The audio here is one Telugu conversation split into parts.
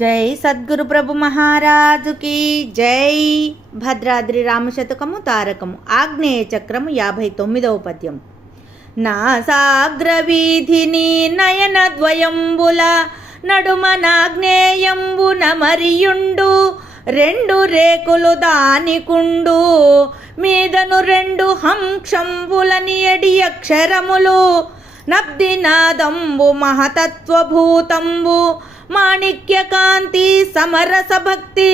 జై సద్గురు ప్రభు మహారాజుకి జై. భద్రాద్రి రామశతకము తారకము ఆగ్నేయ చక్రము 59వ పద్యం. నాసాగ్రవీధిని నయనద్వయంబుల నడుమ నాగ్నేయంబున మరియుండు రెండు రేకులు దానికుండు మీదను రెండు హంక్షంబులని ఎడి అక్షరములు నబ్దినాదంబు మహతత్వభూతంబు మాణిక్యకాంతి సమరస భక్తి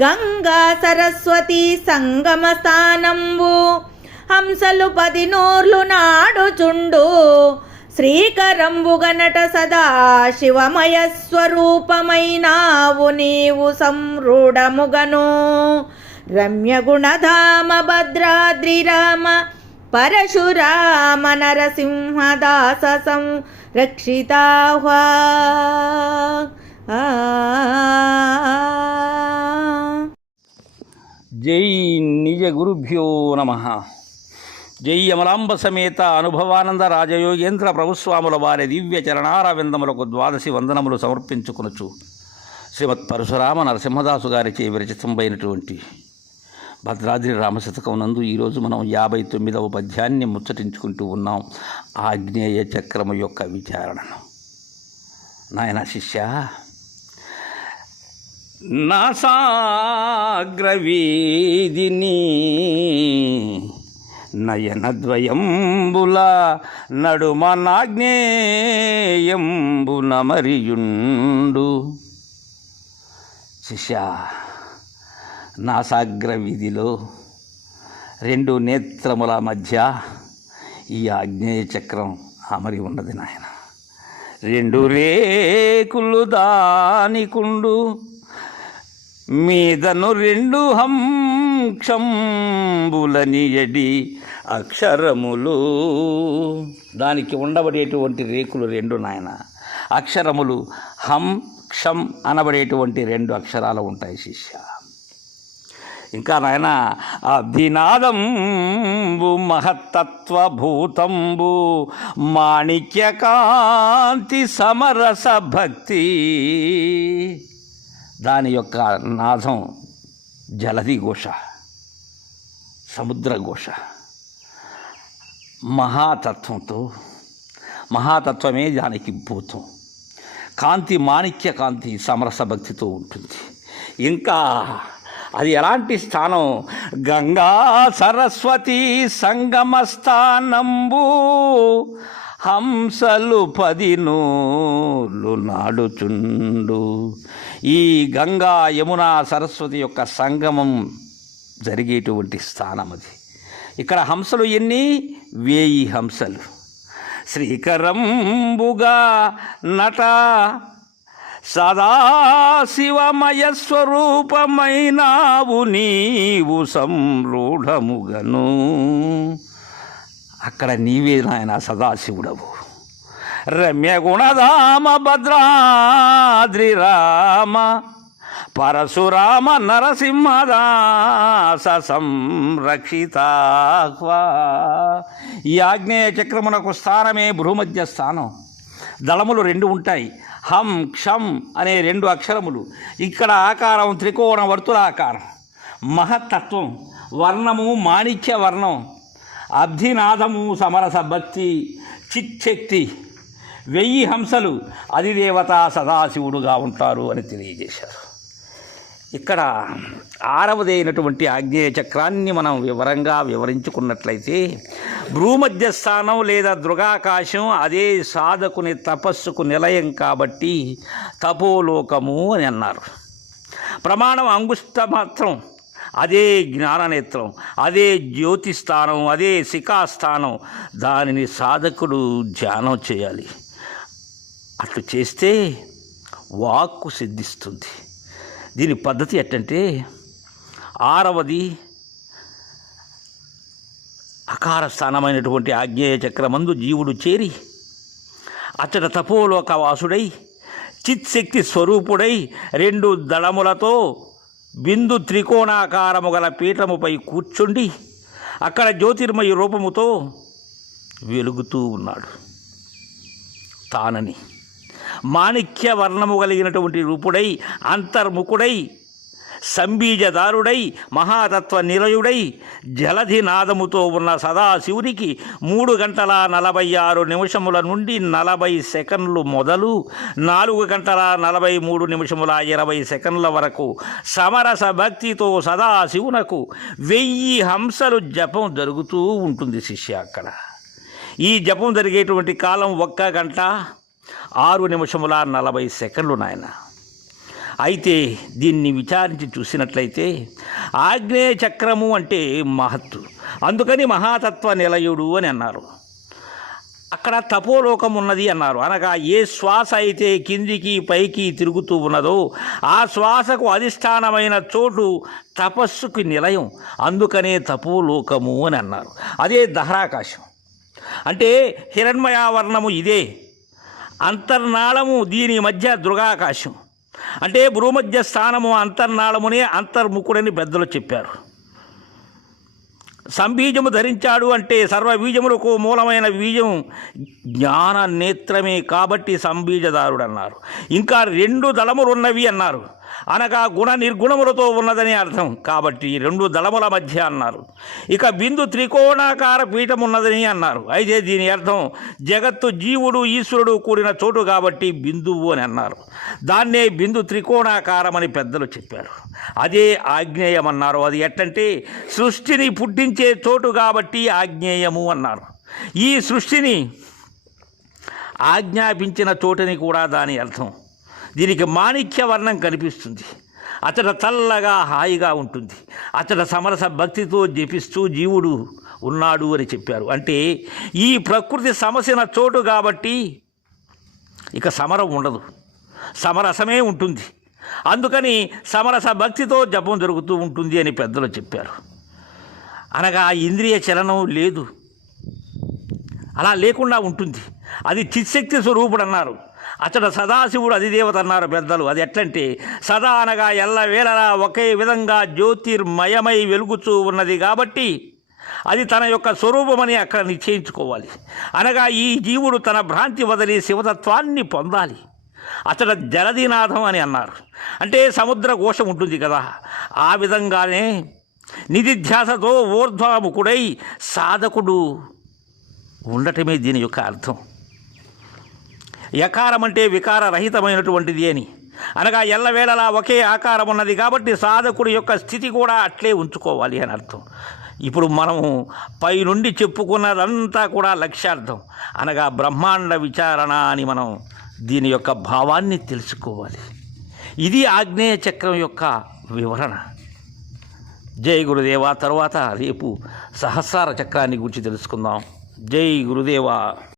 గంగా సరస్వతి సంగమ స్థానంబు హంసలు 10 నూర్లు నాడుచుండు శ్రీకరంబుగనట సదా శివమయ స్వరూపమైనావు నీవు సంరూఢముగను రమ్య గుణధామ భద్రాద్రి రామ పరశురామ నరసింహదాస సంరక్షితాహ్వా. జై నిజ గురుభ్యో నమః. జై అమలాంబ సమేత అనుభవానంద రాజయోగేంద్ర ప్రభుస్వాముల వారి దివ్య చరణారవిందములకు 12 వందనములు సమర్పించుకొనుచు శ్రీమత్ పరశురామ నరసింహదాసు గారిచే విరచితంబైనటువంటి భద్రాద్రి రామశతకం నందు ఈరోజు మనం 59వ పద్యాన్ని ముచ్చటించుకుంటూ ఉన్నాం. ఆగ్నేయ చక్రము యొక్క విచారణను. నాయన శిష్య, నాసాగ్రవీధిని నయనద్వయంబుల నడుమ నాగ్నేయంబున మరియుండు. శిష్య, నాసాగ్ర వీధిలో 2 నేత్రముల మధ్య ఈ ఆగ్నేయ చక్రం అమరి ఉన్నది నాయన. 2 రేకులు దానికుండు మీదను 2 హంక్షంబులని ఎడి అక్షరములు. దానికి ఉండబడేటువంటి రేకులు 2 నాయన. అక్షరములు హం క్షం అనబడేటువంటి 2 అక్షరాలు ఉంటాయి శిష్య. ఇంకా నాయన, అభినాదంబు మహత్తత్వభూతంబు మాణిక్యకాంతి సమరస భక్తి. దాని యొక్క నాదం జలధి ఘోష, సముద్ర ఘోష. మహాతత్వమే దానికి భూతం. కాంతి మాణిక్య కాంతి సమరస భక్తితో ఉంటుంది. ఇంకా అది ఎలాంటి స్థానం? గంగా సరస్వతి సంగమ స్థానంబు హంసలు 10 నూర్లు నాడుచుండు. ఈ గంగా యమున సరస్వతి యొక్క సంగమం జరిగేటువంటి స్థానం అది. ఇక్కడ హంసలు ఎన్ని? 1000 హంసలు. శ్రీకరంబుగా నట సదాశివమయ స్వరూపమైనావు నీవు సంరూఢముగను. అక్కడ నీవే నాయన సదాశివుడవు. రమ్య గుణధామ భద్రాద్రి రామ పరశురామ నరసింహదాస సంరక్షితాహ్వా. ఈ ఆగ్నేయ చక్రమునకు స్థానమే భూమధ్య స్థానం. దళములు 2 ఉంటాయి. హం క్షం అనే 2 అక్షరములు. ఇక్కడ ఆకారం త్రికోణ వర్తులాకారం. మహత్తత్వం, వర్ణము మాణిక్య వర్ణం, అబ్ధినాదము సమరస భక్తి, చిచ్చక్తి, 1000 హంసలు అధిదేవత సదాశివుడుగా ఉంటారు అని తెలియజేశారు. ఇక్కడ 6వదైనటువంటి ఆగ్నేయ చక్రాన్ని మనం వివరంగా వివరించుకున్నట్లయితే, భూమధ్య స్థానం లేదా దృగాకాశం అదే సాధకుని తపస్సుకు నిలయం కాబట్టి తపోలోకము అని అన్నారు. ప్రమాణం అంగుష్ట మాత్రం, అదే జ్ఞాననేత్రం, అదే జ్యోతిస్థానం, అదే శిఖాస్థానం. దానిని సాధకుడు ధ్యానం చేయాలి. అట్లు చేస్తే వాక్కు సిద్ధిస్తుంది. దీని పద్ధతి ఎట్టంటే, 6వది అకార స్థానమైనటువంటి ఆగ్నేయ చక్రమందు జీవుడు చేరి అచ్చట తపోలోకవాసుడై చిత్శక్తి స్వరూపుడై 2 దళములతో బిందు త్రికోణాకారము గల పీఠముపై కూర్చుండి అక్కడ జ్యోతిర్మయ రూపముతో వెలుగుతూ ఉన్నాడు. తానని మాణిక్య వర్ణము కలిగినటువంటి రూపుడై అంతర్ముఖుడై సంబీజదారుడై మహాతత్వ నిలయుడై జలధి నాదముతో ఉన్న సదాశివునికి 3 గంటల 46 నిమిషముల నుండి 40 సెకండ్లు మొదలు 4 గంటల 43 నిమిషముల 20 సెకండ్ల వరకు సమరస భక్తితో సదాశివునకు 1000 హంసలు జపం జరుగుతూ ఉంటుంది శిష్య. అక్కడ ఈ జపం జరిగేటువంటి కాలం 1 గంట 6 నిమిషముల 40 సెకండ్లు నాయన. అయితే దీన్ని విచారించి చూసినట్లయితే ఆగ్నేయ చక్రము అంటే మహత్తు, అందుకని మహాతత్వ నిలయుడు అని అన్నారు. అక్కడ తపోలోకం ఉన్నది అన్నారు. అనగా ఏ శ్వాస అయితే కిందికి పైకి తిరుగుతూ ఉన్నదో ఆ శ్వాసకు అధిష్టానమైన చోటు తపస్సుకి నిలయం, అందుకనే తపోలోకము అని అన్నారు. అదే దహరాకాశం అంటే హిరణ్మయావర్ణము ఇదే. అంతర్నాళము దీని మధ్య దృగాకాశం అంటే భూమధ్య స్థానము అంతర్నాళమునే అంతర్ముఖుడని పెద్దలు చెప్పారు. సంబీజము ధరించాడు అంటే సర్వబీజములకు మూలమైన బీజం జ్ఞాన నేత్రమే కాబట్టి సంబీజదారుడు అన్నారు. ఇంకా 2 దళములున్నవి అన్నారు. అనగా గుణ నిర్గుణములతో ఉన్నదని అర్థం కాబట్టి 2 దళముల మధ్య అన్నారు. ఇక బిందు త్రికోణాకార పీఠం ఉన్నదని అన్నారు. అయితే దీని అర్థం జగత్తు జీవుడు ఈశ్వరుడు కూడిన చోటు కాబట్టి బిందువు అని అన్నారు. దాన్నే బిందు త్రికోణాకారమని పెద్దలు చెప్పారు. అదే ఆగ్నేయం అన్నారు. అది ఎట్టంటే సృష్టిని పుట్టించే చోటు కాబట్టి ఆగ్నేయము అన్నారు. ఈ సృష్టిని ఆజ్ఞాపించిన చోటుని కూడా దాని అర్థం. దీనికి మాణిక్య వర్ణం కనిపిస్తుంది. అతడ చల్లగా హాయిగా ఉంటుంది. అతడ సమరస భక్తితో జపిస్తూ జీవుడు ఉన్నాడు అని చెప్పారు. అంటే ఈ ప్రకృతి సమసిన చోటు కాబట్టి ఇక సమరం ఉండదు, సమరసమే ఉంటుంది. అందుకని సమరస భక్తితో జపం జరుగుతూ ఉంటుంది అని పెద్దలు చెప్పారు. అనగా ఇంద్రియ చలనం లేదు, అలా లేకుండా ఉంటుంది. అది చిత్శక్తి స్వరూపుడు అన్నారు. అతడు సదాశివుడు అధిదేవత అన్నారు పెద్దలు. అది ఎట్లంటే సదా అనగా ఎల్లవేళలా ఒకే విధంగా జ్యోతిర్మయమై వెలుగుతూ ఉన్నది కాబట్టి అది తన యొక్క స్వరూపమని అక్కడ నిశ్చయించుకోవాలి. అనగా ఈ జీవుడు తన భ్రాంతి వదిలి శివతత్వాన్ని పొందాలి. అతడు జలధినాథం అని అన్నారు. అంటే సముద్ర ఘోషం ఉంటుంది కదా, ఆ విధంగానే నిధిధ్యాసతో ఊర్ధ్వముఖుడై సాధకుడు ఉండటమే దీని యొక్క అర్థం. యకారం అంటే వికారరహితమైనటువంటిది అని, అనగా ఎల్లవేళలా ఒకే ఆకారం ఉన్నది కాబట్టి సాధకుడి యొక్క స్థితి కూడా అట్లే ఉంచుకోవాలి అని అర్థం. ఇప్పుడు మనము పైనుండి చెప్పుకున్నదంతా కూడా లక్ష్యార్థం, అనగా బ్రహ్మాండ విచారణ అని మనం దీని యొక్క భావాన్ని తెలుసుకోవాలి. ఇది ఆగ్నేయ చక్రం యొక్క వివరణ. జై గురుదేవా. తరువాత రేపు సహస్రార చక్రాన్ని గురించి తెలుసుకుందాం. జై గురుదేవా.